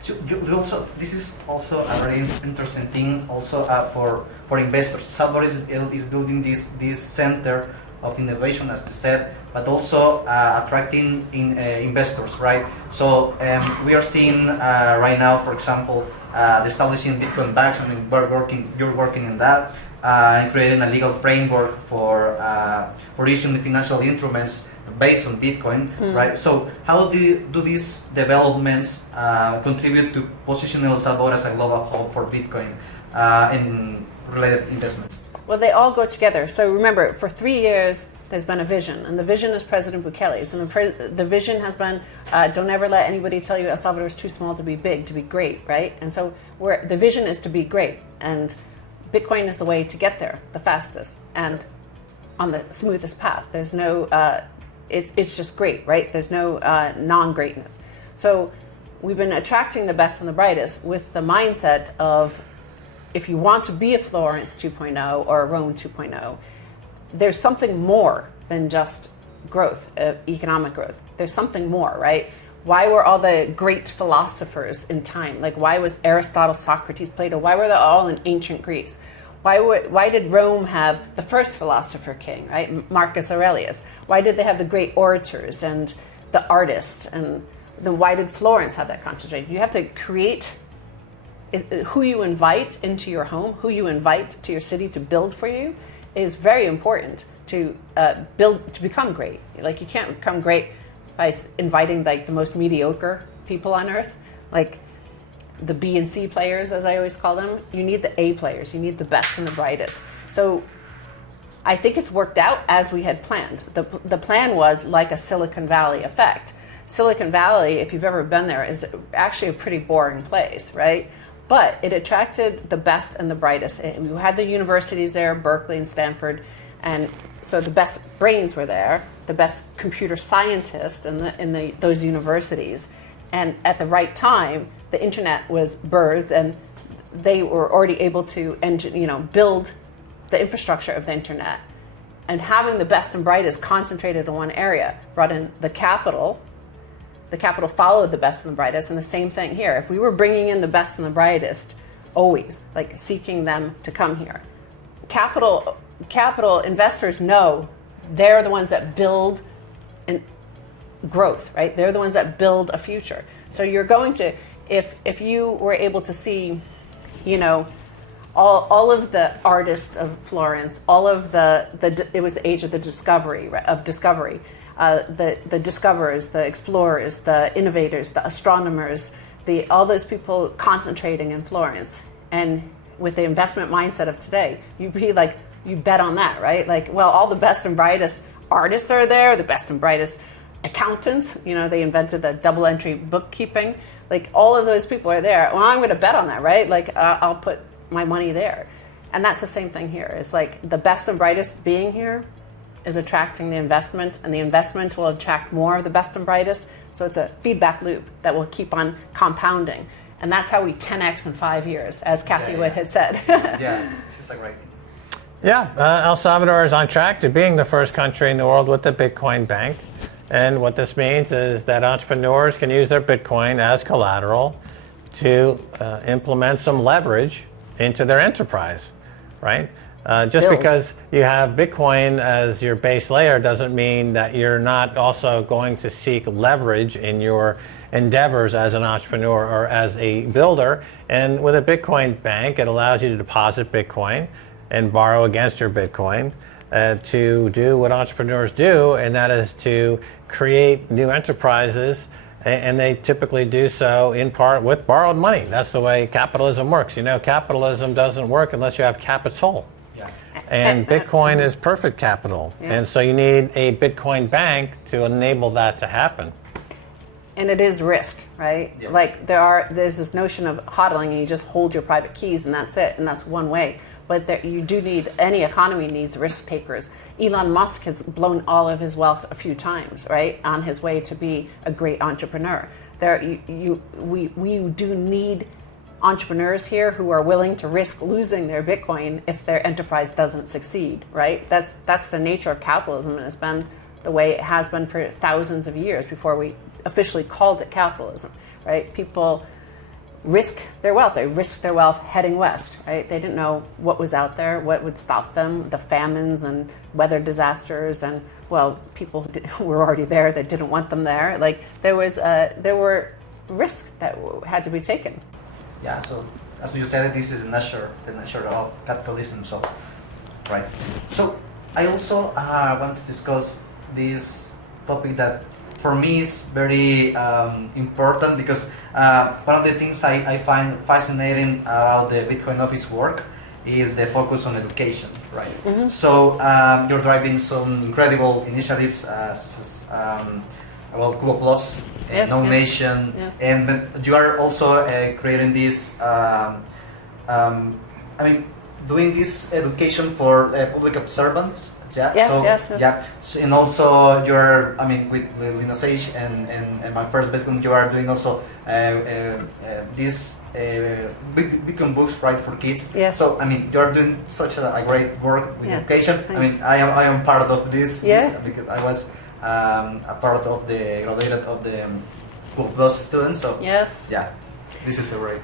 So you also, this is also a very interesting thing also for investors. Salvador is building this center of innovation, as you said, but also attracting investors, right? So we are seeing right now, for example, establishing Bitcoin banks. I mean, you're working in that, and creating a legal framework for issuing financial instruments based on Bitcoin, right? So how do these developments contribute to positioning El Salvador as a global hub for Bitcoin and related investments? Well, they all go together. So remember, for 3 years, there's been a vision, and the vision is President Bukele's, and the vision has been, don't ever let anybody tell you El Salvador is too small to be big, to be great, right? And so the vision is to be great, and Bitcoin is the way to get there, the fastest, and on the smoothest path. There's no, it's just great, right? There's no non-greatness. So we've been attracting the best and the brightest with the mindset of, if you want to be a Florence 2.0 or a Rome 2.0, there's something more than just growth, economic growth. There's something more, right? Why were all the great philosophers in time? Like, why was Aristotle, Socrates, Plato? Why were they all in ancient Greece? Why did Rome have the first philosopher king, right? Marcus Aurelius. Why did they have the great orators and the artists? And then why did Florence have that concentration? You have to create who you invite into your home, who you invite to your city to build for you, is very important to build, to become great. Like, you can't become great by inviting like the most mediocre people on earth, like the B and C players, as I always call them. You need the A players. You need the best and the brightest. So I think it's worked out as we had planned. The plan was like a Silicon Valley effect. Silicon Valley, if you've ever been there, is actually a pretty boring place, right? But it attracted the best and the brightest. We had the universities there, Berkeley and Stanford, and so the best brains were there, the best computer scientists in those universities. And at the right time, the internet was birthed, and they were already able to build the infrastructure of the internet. And having the best and brightest concentrated in one area brought in the capital. The capital followed the best and the brightest, and the same thing here. If we were bringing in the best and the brightest, always, like seeking them to come here, capital investors know they're the ones that build growth, right? They're the ones that build a future. So you're going to, if you were able to see, all of the artists of Florence, all of it was the age of the discovery. The discoverers, the explorers, the innovators, the astronomers, all those people concentrating in Florence. And with the investment mindset of today, you'd be like, you bet on that, right? Like, well, all the best and brightest artists are there, the best and brightest accountants, they invented the double entry bookkeeping. Like, all of those people are there. Well, I'm going to bet on that, right? Like, I'll put my money there. And that's the same thing here. It's like the best and brightest being here is attracting the investment, and the investment will attract more of the best and brightest. So it's a feedback loop that will keep on compounding. And that's how we 10x in 5 years, as Kathy Wood had said. Yeah, this is a great thing. Yeah, El Salvador is on track to being the first country in the world with the Bitcoin bank. And what this means is that entrepreneurs can use their Bitcoin as collateral to implement some leverage into their enterprise, right? Just because you have Bitcoin as your base layer doesn't mean that you're not also going to seek leverage in your endeavors as an entrepreneur or as a builder. And with a Bitcoin bank, it allows you to deposit Bitcoin and borrow against your Bitcoin to do what entrepreneurs do, and that is to create new enterprises. And they typically do so in part with borrowed money. That's the way capitalism works. Capitalism doesn't work unless you have capital. And Bitcoin is perfect capital. Yeah. And so you need a Bitcoin bank to enable that to happen. And it is risk, right? Yeah. Like, there's this notion of hodling, and you just hold your private keys and that's it, and that's one way. But you do need, any economy needs risk takers. Elon Musk has blown all of his wealth a few times, right, on his way to be a great entrepreneur. We do need entrepreneurs here who are willing to risk losing their Bitcoin if their enterprise doesn't succeed, right? That's the nature of capitalism, and it's been the way it has been for thousands of years before we officially called it capitalism, right? People risk their wealth. They risked their wealth heading west, right? They didn't know what was out there, what would stop them, the famines and weather disasters, and well, people were already there that didn't want them there. Like there were risks that had to be taken. Yeah. So as you said, this is the nature of capitalism. So, right. So I also want to discuss this topic that for me is very important, because one of the things I find fascinating about the Bitcoin Office work is the focus on education, right? Mm-hmm. So you're driving some incredible initiatives such as Kubo Plus, yes, No yes. Nation, Yes. and you are also creating this, doing this education for public observants. Yeah. Yes, so, yes, yes. Yeah. So, and also you're, with Lina Sage and my first Bitcoin, you are doing also these Bitcoin books, right, for kids. Yes. So you are doing such a great work with Yeah, education. thanks. I am part of this. Yeah. Because I was a part of the graduated of the Kubo Plus students. So Yes. yeah, this is so great.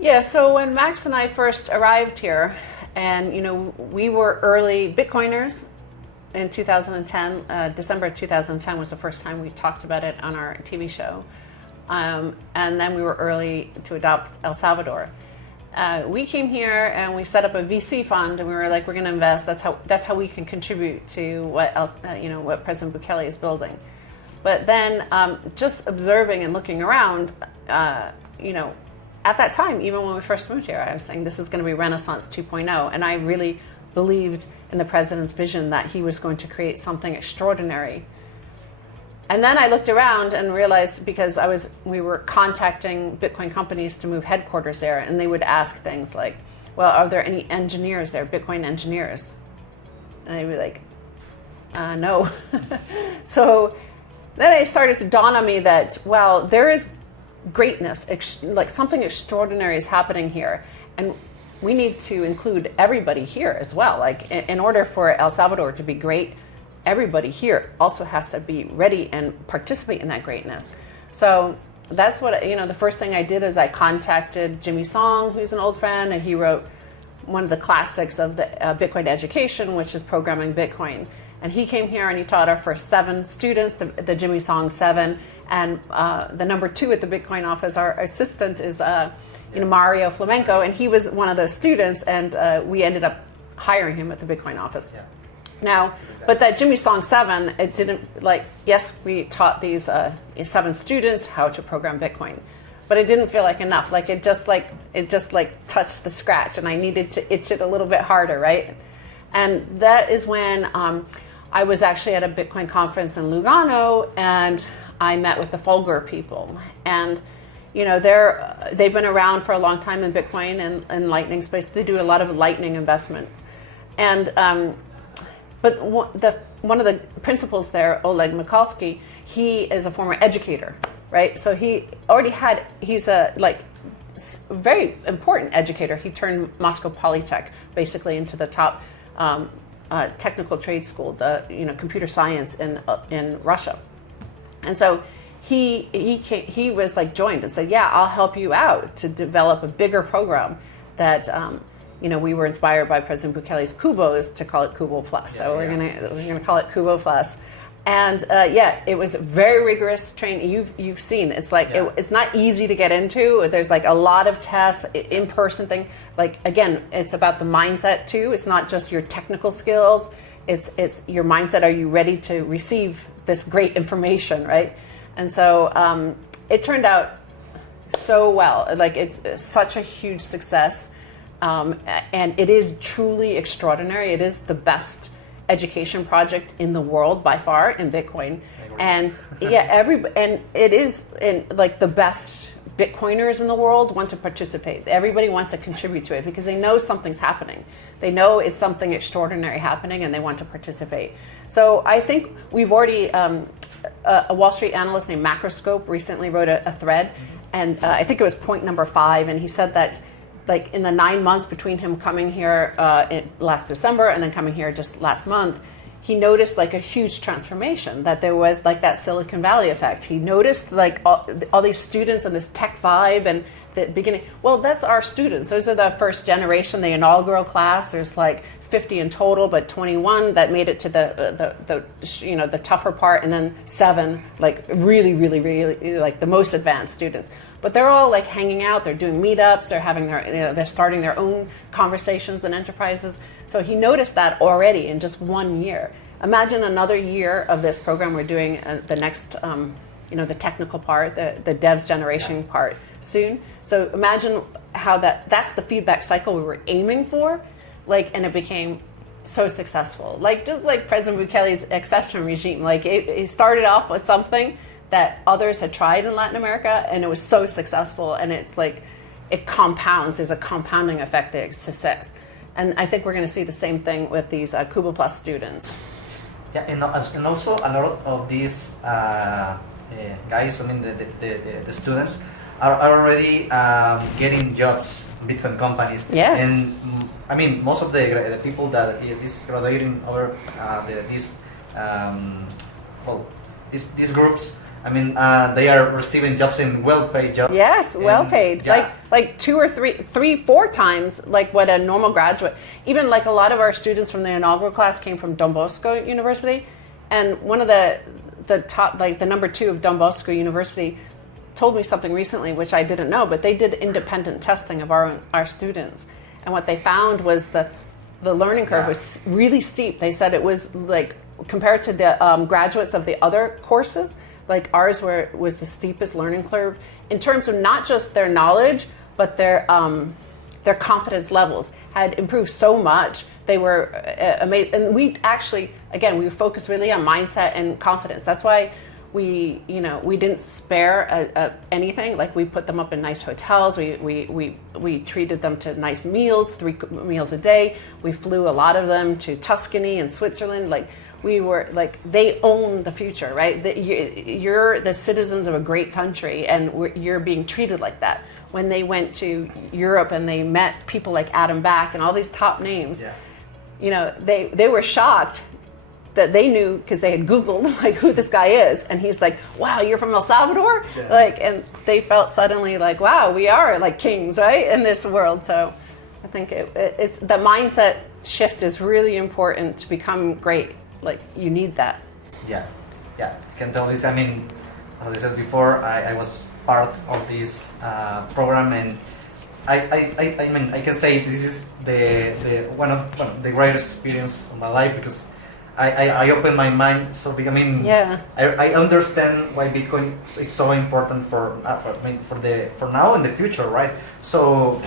Yeah, so when Max and I first arrived here, and we were early Bitcoiners in 2010. December 2010 was the first time we talked about it on our TV show, and then we were early to adopt El Salvador. We came here and we set up a VC fund, and we were like, we're going to invest. That's how we can contribute to what President Bukele is building. But then just observing and looking around, at that time, even when we first moved here, I was saying this is going to be Renaissance 2.0, and I really believed in the president's vision that he was going to create something extraordinary. And then I looked around and realized, because we were contacting Bitcoin companies to move headquarters there, and they would ask things like, well, are there any engineers there, Bitcoin engineers? And I'd be like, no. So then it started to dawn on me that, well, there is greatness, like something extraordinary is happening here, and we need to include everybody here as well. Like in order for El Salvador to be great, everybody here also has to be ready and participate in that greatness. So that's what the first thing I did is I contacted Jimmy Song, who's an old friend, and he wrote one of the classics of the Bitcoin education, which is Programming Bitcoin. And he came here and he taught our first 7 students, the Jimmy Song 7. And the number 2 at the Bitcoin office, our assistant, is Mario Flamenco, and he was one of those students, and we ended up hiring him at the Bitcoin office. Yeah. Now, but that Jimmy Song 7, it didn't yes, we taught these 7 students how to program Bitcoin, but it didn't feel like enough. It just touched the scratch, and I needed to itch it a little bit harder, right? And that is when I was actually at a Bitcoin conference in Lugano, and I met with the Fulgur people, and they've been around for a long time in Bitcoin and Lightning space. They do a lot of Lightning investments, and but one of the principals there, Oleg Mikulski, he is a former educator, right? So he's a very important educator. He turned Moscow Polytech basically into the top technical trade school, the computer science in Russia. And so he was joined and said, yeah, I'll help you out to develop a bigger program that we were inspired by President Bukele's Kubos to call it Kubo Plus. So we're gonna call it Kubo Plus. And it was very rigorous training. You've seen it's it's not easy to get into. There's a lot of tests, in-person thing. Again, it's about the mindset too. It's not just your technical skills. It's your mindset. Are you ready to receive this great information, right? And so it turned out so well. It's such a huge success, and it is truly extraordinary. It is the best education project in the world by far in Bitcoin, and and it is the best Bitcoiners in the world want to participate. Everybody wants to contribute to it because they know something's happening. They know it's something extraordinary happening, and they want to participate. So I think we've already, a Wall Street analyst named Macroscope recently wrote a thread, and I think it was point number 5, and he said that in the 9 months between him coming here last December and then coming here just last month, he noticed a huge transformation, that there was that Silicon Valley effect. He noticed all these students and this tech vibe, the beginning. Well, that's our students. Those are the first generation, the inaugural class. There's like 50 in total, but 21 that made it to the tougher part, and then 7 like really like the most advanced students. But they're all like hanging out. They're doing meetups. They're having they're starting their own conversations and enterprises. So he noticed that already in just 1 year. Imagine another year of this program. We're doing the next, the technical part, the devs generation part soon. So imagine how that's the feedback cycle we were aiming for. Like, and it became so successful. Like, just like President Bukele's exception regime, like it started off with something that others had tried in Latin America, and it was so successful, and it's like, it compounds. There's a compounding effect to success. And I think we're going to see the same thing with these Kubo Plus students. Yeah, and also a lot of these guys, I mean the students, are already getting jobs in Bitcoin companies. Yes. And I mean, most of the people that is graduating over these groups, I mean, they are receiving jobs in well-paid jobs. Yes, well-paid. Yeah. Like 2 or 3, 4 times like what a normal graduate. Even like a lot of our students from the inaugural class came from Don Bosco University, and one of the top, like the number 2 of Don Bosco University, told me something recently which I didn't know, but they did independent testing of our students, and what they found was the learning curve was really steep. They said it was like, compared to the graduates of the other courses, like ours was the steepest learning curve in terms of not just their knowledge, but their confidence levels had improved so much. They were amazing, and we actually, again, we focused really on mindset and confidence. That's why we didn't spare anything. Like, we put them up in nice hotels. We treated them to nice meals, 3 meals a day. We flew a lot of them to Tuscany and Switzerland. Like, we were like, they own the future, right? You're the citizens of a great country, and you're being treated like that. When they went to Europe and they met people like Adam Back and all these top names, they were shocked that they knew, because they had Googled like who this guy is, and he's like, wow, you're from El Salvador? Yeah. Like, and they felt suddenly like, wow, we are like kings, right, in this world. So I think it's the mindset shift is really important to become great. Like, you need that. Yeah, I can tell this. I mean, as I said before, I was part of this program, and I mean, I can say this is the one of the greatest experience of my life, because I opened my mind so big. I mean, I understand why Bitcoin is so important for now and the future, right? So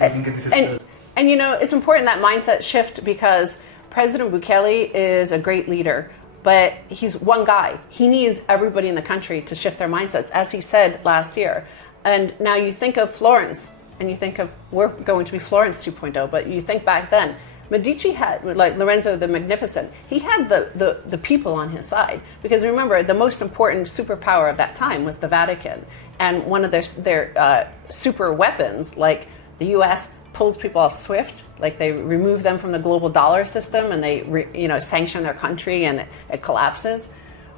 I think this is and it's important, that mindset shift, because President Bukele is a great leader, but he's one guy. He needs everybody in the country to shift their mindsets, as he said last year. And now you think of Florence, and you think of, we're going to be Florence 2.0, but you think back then, Medici had, like Lorenzo the Magnificent, he had the people on his side. Because remember, the most important superpower of that time was the Vatican. And one of their super weapons, like the U.S., pulls people off SWIFT, like they remove them from the global dollar system, and they sanction their country, and it collapses.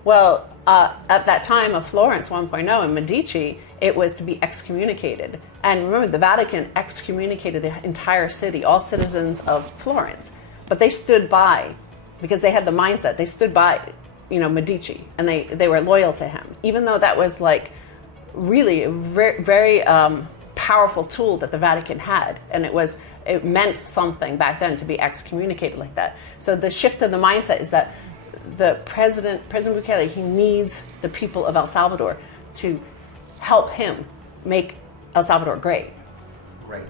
Well, at that time of Florence 1.0 and Medici, it was to be excommunicated. And remember, the Vatican excommunicated the entire city, all citizens of Florence. But they stood by, because they had the mindset. They stood by, Medici, and they were loyal to him, even though that was like really a very, very powerful tool that the Vatican had, and it meant something back then to be excommunicated like that. So the shift of the mindset is that the President Bukele, he needs the people of El Salvador to help him make El Salvador great. Great.